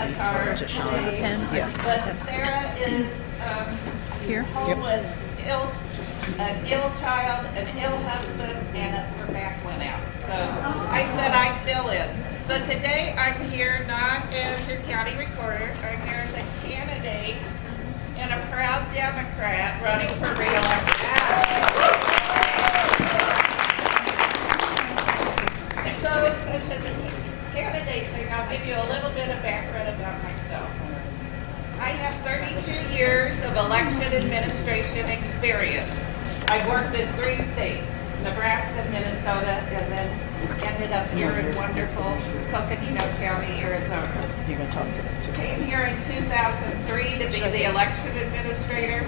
Benatar today, but Sarah is home with an ill child, an ill husband, and her back went out. So I said I'd fill in. So today I'm here not as your county recorder, I'm here as a candidate and a proud Democrat running for re-election. So since it's a candidate thing, I'll give you a little bit of background about myself. I have 32 years of election administration experience. I've worked in 3 states, Nebraska, Minnesota, and then ended up here in wonderful Coconino County, Arizona. You're going to talk to them too. Came here in 2003 to be the election administrator,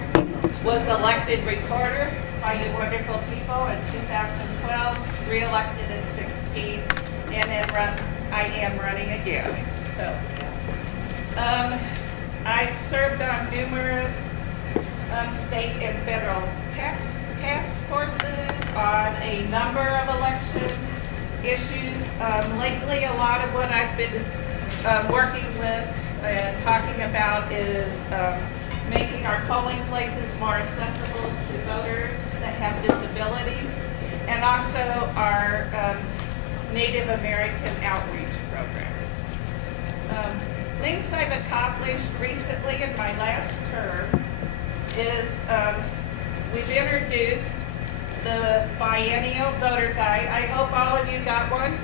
was elected recorder by you wonderful people in 2012, re-elected in 16, and then I am running again. So, I've served on numerous state and federal task forces on a number of election issues. Lately, a lot of what I've been working with and talking about is making our polling places more accessible to voters that have disabilities, and also our Native American outreach program. Things I've accomplished recently in my last term is we've introduced the biennial voter guide. I hope all of you got one.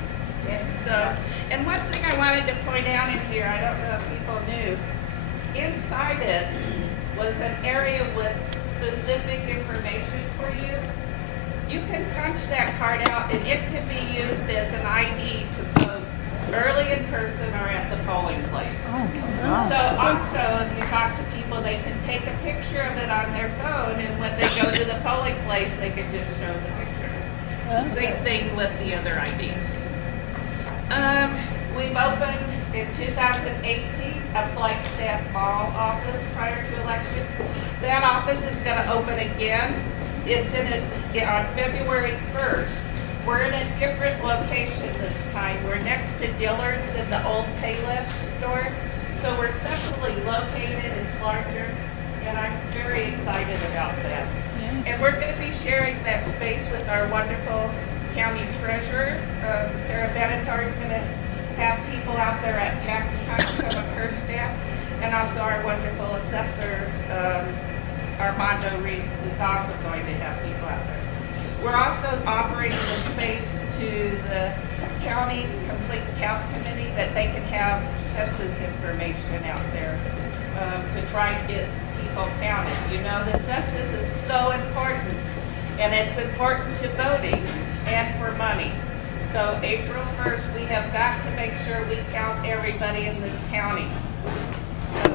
Yes. So, and one thing I wanted to point out in here, I don't know if people knew, inside it was an area with specific information for you. You can punch that card out and it can be used as an ID to vote early in person or at the polling place. So also, if you talk to people, they can take a picture of it on their phone, and when they go to the polling place, they can just show the picture. Same thing with the other IDs. We've opened in 2018 a flight staff ball office prior to elections. That office is going to open again. It's on February 1st. We're in a different location this time. We're next to Dillard's in the old Payless store. So we're centrally located, it's larger, and I'm very excited about that. Yeah. And we're going to be sharing that space with our wonderful county treasurer. Sarah Benatar is going to have people out there at tax time, some of her staff, and also our wonderful assessor, Armando Reese, is also going to have people out there. We're also offering the space to the county complete count committee that they can have census information out there to try and get people counted. You know, the census is so important, and it's important to voting and for money. So April 1st, we have got to make sure we count everybody in this county. So,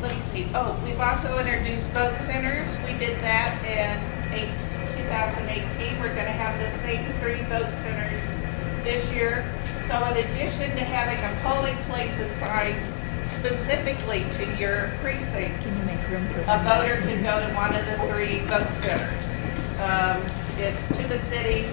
let me see. Oh, we've also introduced vote centers. We did that in 2018. We're going to have the same 3 vote centers this year. So in addition to having a polling place assigned specifically to your precinct, a voter can go to one of the 3 vote centers. It's to the city,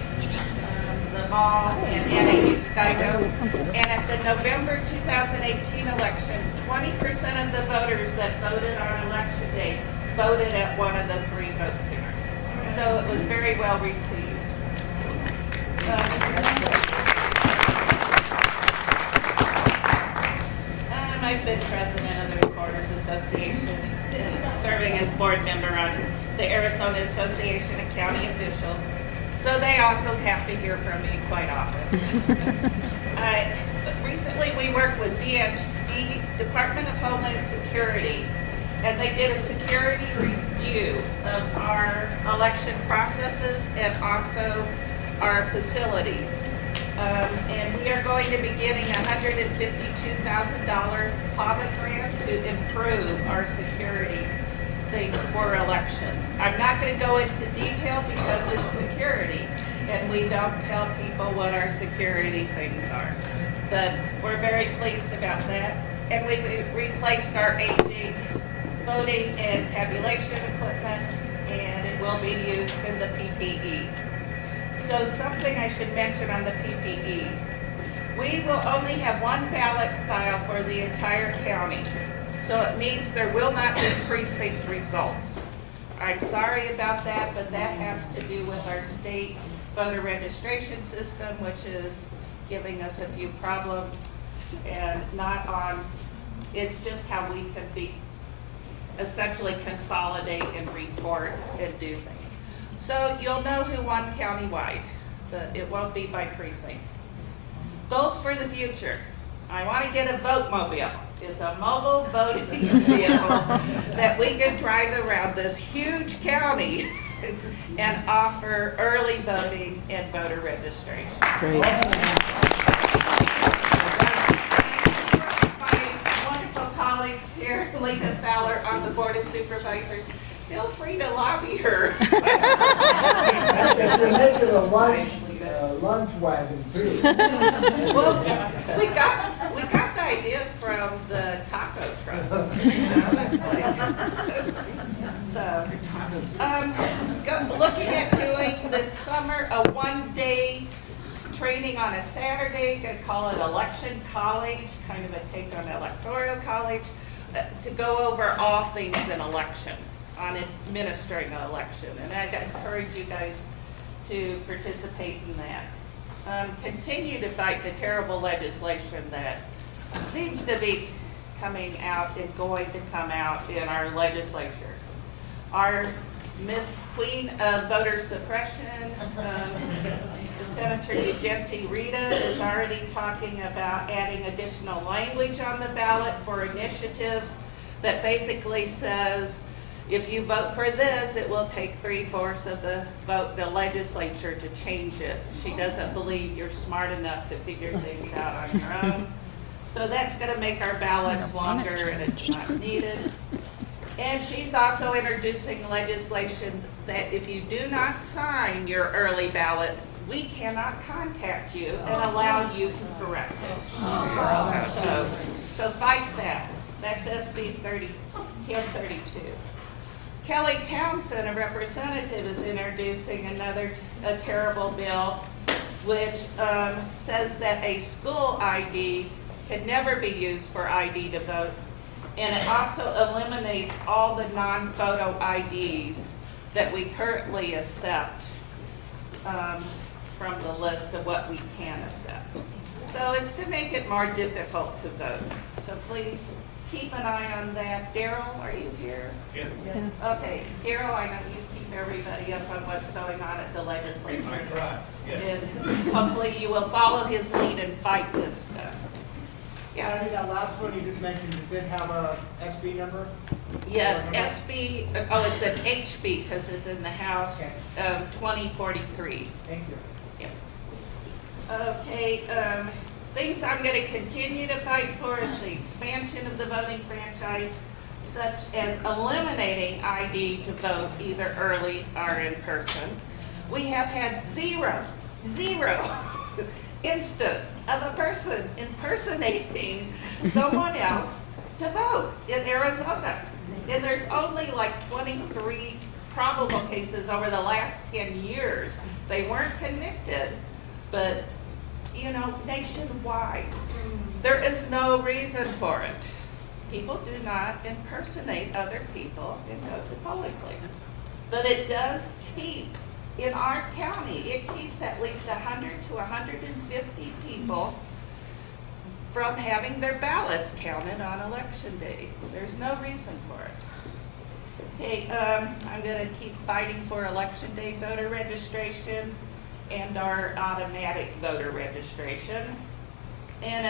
the mall, and NAU Skygo. And at the November 2018 election, 20% of the voters that voted on election day voted at one of the 3 vote centers. So it was very well received. I've been president of the Recorders Association, serving as board member on the Arizona Association of County Officials. So they also have to hear from me quite often. Recently we worked with DHD, Department of Homeland Security, and they did a security review of our election processes and also our facilities. And we are going to be getting a $152,000 PAVA grant to improve our security things for elections. I'm not going to go into detail because it's security, and we don't tell people what our security things are. But we're very pleased about that. And we replaced our aging voting and tabulation equipment, and it will be used in the PPE. So something I should mention on the PPE. We will only have one ballot style for the entire county. So it means there will not be precinct results. I'm sorry about that, but that has to do with our state voter registration system, which is giving us a few problems, and not on, it's just how we can be, essentially consolidate and report and do things. So you'll know who won countywide, but it won't be by precinct. Goals for the future. I want to get a vote mobile. It's a mobile voting vehicle that we can drive around this huge county and offer early voting and voter registration. Great. My wonderful colleagues here, Lena Fowler on the Board of Supervisors, feel free to lobby her. If you make it a lunch wagon too. Well, we got the idea from the taco trucks. That's like, so, looking at doing this summer a one-day training on a Saturday, gonna call it Election College, kind of a take on Electoral College, to go over all things in election, on administering an election. And I'd encourage you guys to participate in that. Continue to fight the terrible legislation that seems to be coming out and going to come out in our legislature. Our Miss Queen of Voter Suppression, Senator Ugenti Rita, is already talking about adding additional language on the ballot for initiatives that basically says, if you vote for this, it will take 3/4 of the vote, the legislature, to change it. She doesn't believe you're smart enough to figure things out on your own. So that's going to make our ballots longer, and it's not needed. And she's also introducing legislation that if you do not sign your early ballot, we cannot contact you and allow you to correct it. So fight that. That's SB 1032. Kelly Townsend, a representative, is introducing a terrible bill which says that a school ID can never be used for ID to vote. And it also eliminates all the non-photo IDs that we currently accept from the list of what we can accept. So it's to make it more difficult to vote. So please keep an eye on that. Daryl, are you here? Yeah. Okay, Daryl, I know you keep everybody up on what's going on at the legislature. I try, yeah. And hopefully you will follow his lead and fight this stuff. Yeah. That last one you just mentioned, does it have a SB number? Yes, SB, oh, it's an HB because it's in the House, Okay. 2043. Thank you. Okay, things I'm going to continue to fight for is the expansion of the voting franchise, such as eliminating ID to vote either early or in person. We have had zero instance of a person impersonating someone else to vote in Arizona. And there's only like 23 probable cases over the last 10 years. They weren't convicted, but you know, nationwide, there is no reason for it. People do not impersonate other people and go to polling places. But it does keep, in our county, it keeps at least 100 to 150 people from having their ballots counted on election day. There's no reason for it. Okay, I'm going to keep fighting for election day voter registration and our automatic voter registration. And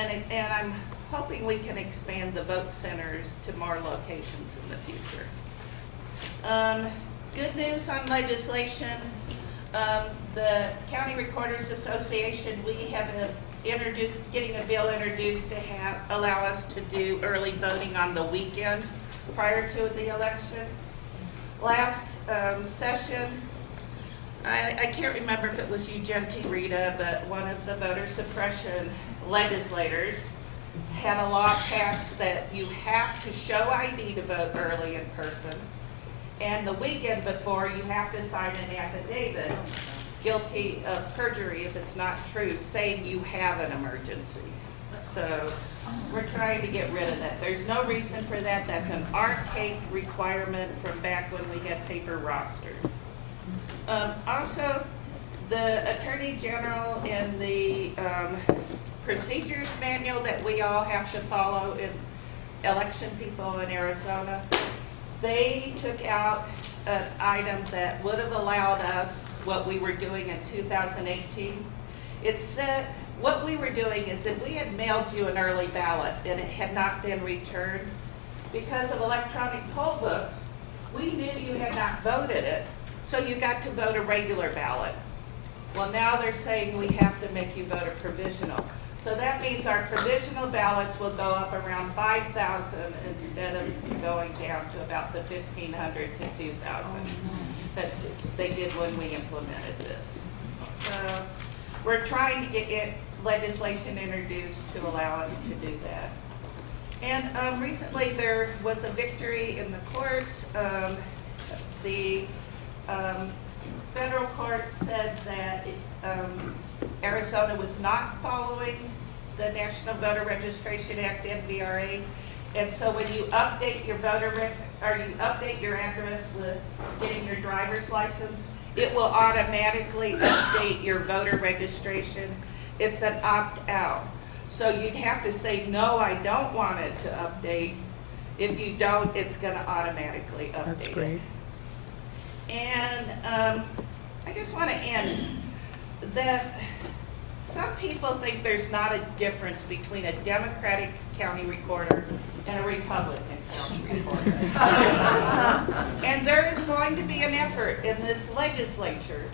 I'm hoping we can expand the vote centers to more locations in the future. Good news on legislation. The County Recorders Association, we have getting a bill introduced to allow us to do early voting on the weekend prior to the election. Last session, I can't remember if it was Ugenti Rita, but one of the voter suppression legislators had a law passed that you have to show ID to vote early in person. And the weekend before, you have to sign an affidavit guilty of perjury if it's not true, saying you have an emergency. So we're trying to get rid of that. There's no reason for that. That's an archaic requirement from back when we had paper rosters. Also, the Attorney General in the procedures manual that we all have to follow in election people in Arizona, they took out an item that would have allowed us what we were doing in 2018. It said, what we were doing is if we had mailed you an early ballot and it had not been returned, because of electronic poll books, we knew you had not voted it, so you got to vote a regular ballot. Well, now they're saying we have to make you vote a provisional. So that means our provisional ballots will go up around 5,000 instead of going down to about the 1,500 to 2,000 that they did when we implemented this. So we're trying to get legislation introduced to allow us to do that. And recently there was a victory in the courts. The federal court said that Arizona was not following the National Voter Registration Act, NVRA, and so when you update your you update your address with getting your driver's license, it will automatically update your voter registration. It's an opt-out. So you'd have to say, no, I don't want it to update. If you don't, it's going to automatically update. That's great. And I just want to end that some people think there's not a difference between a Democratic county recorder and a Republican county recorder. And there is going to be an effort in this legislature,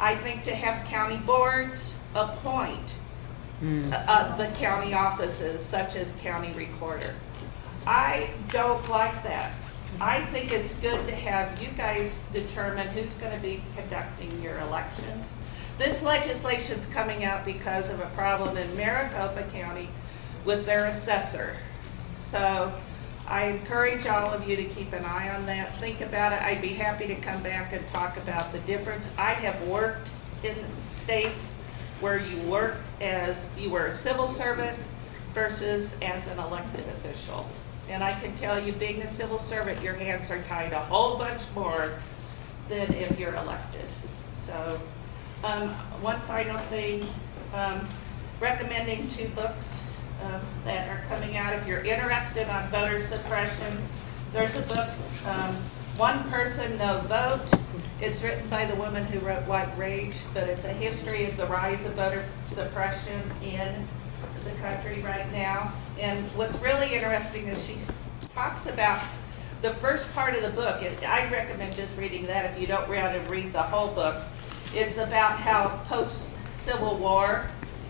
I think, to have county boards appoint the county offices, such as county recorder. I don't like that. I think it's good to have you guys determine who's going to be conducting your elections. This legislation's coming out because of a problem in Maricopa County with their assessor. So I encourage all of you to keep an eye on that. Think about it. I'd be happy to come back and talk about the difference. I have worked in states where you were a civil servant versus as an elected official. And I can tell you, being a civil servant, your hands are tied a whole bunch more than if you're elected. So one final thing, recommending 2 books that are coming out. If you're interested on voter suppression, there's a book, One Person, No Vote. It's written by the woman who wrote White Rage, but it's a history of the rise of voter suppression in the country right now. And what's really interesting is she talks about the first part of the book. I recommend just reading that if you don't read the whole book. It's about how post-Civil War,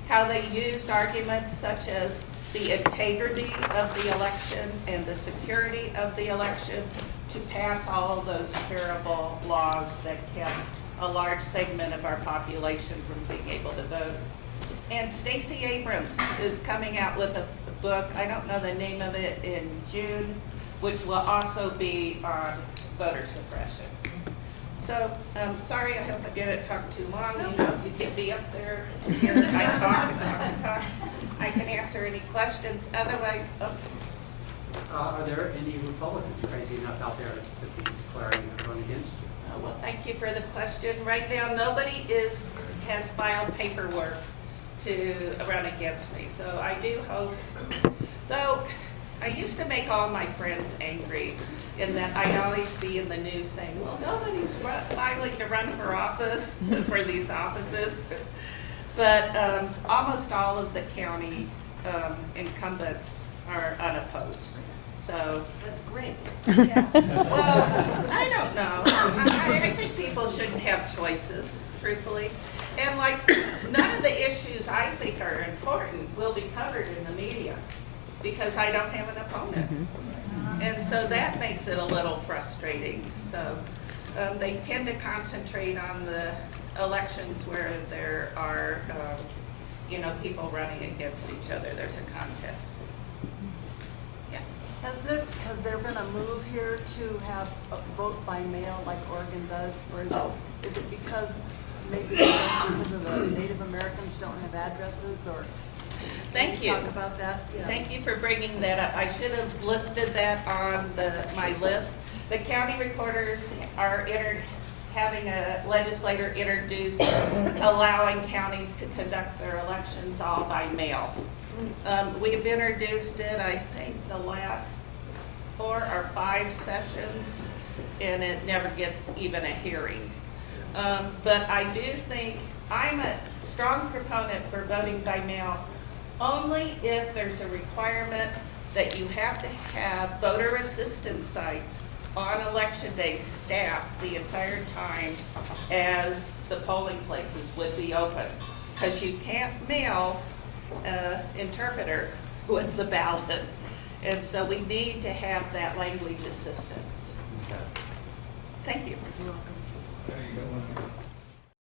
how they used arguments such as the integrity of the election and the security of the election to pass all of those terrible laws that kept a large segment of our population from being able to vote. And Stacey Abrams is coming out with a book, I don't know the name of it, in June, which will also be on voter suppression. So, sorry, I hope I didn't talk too long. You know, if you get me up there to hear if I talk and talk, I can answer any questions. Otherwise, Are there any Republicans crazy enough out there to be declaring a run against you? well, thank you for the question. Right now, nobody has filed paperwork to run against me. So I do hope, though I used to make all my friends angry in that I'd always be in the news saying, well, nobody's filing to run for office, for these offices. But almost all of the county incumbents are unopposed. So That's great. yeah. Well, I don't know. I think people shouldn't have choices, truthfully. And like, none of the issues I think are important will be covered in the media because I don't have an opponent. And so that makes it a little frustrating. So they tend to concentrate on the elections where there are, people running against each other. There's a contest. Yeah. Has there been a move here to have a vote by mail like Oregon does, or is it because maybe because of the Native Americans don't have addresses, or? Thank Can you. Talk about that? Yeah. Thank you for bringing that up. I should have listed that on my list. The county recorders are having a legislator introduce allowing counties to conduct their elections all by mail. We've introduced it, I think, the last 4 or 5 sessions, and it never gets even a hearing. But I do think, I'm a strong proponent for voting by mail only if there's a requirement that you have to have voter assistance sites on election day staffed the entire time as the polling places would be open. Because you can't mail an interpreter with the ballot. And so we need to have that language assistance. So, thank you. You're welcome. There you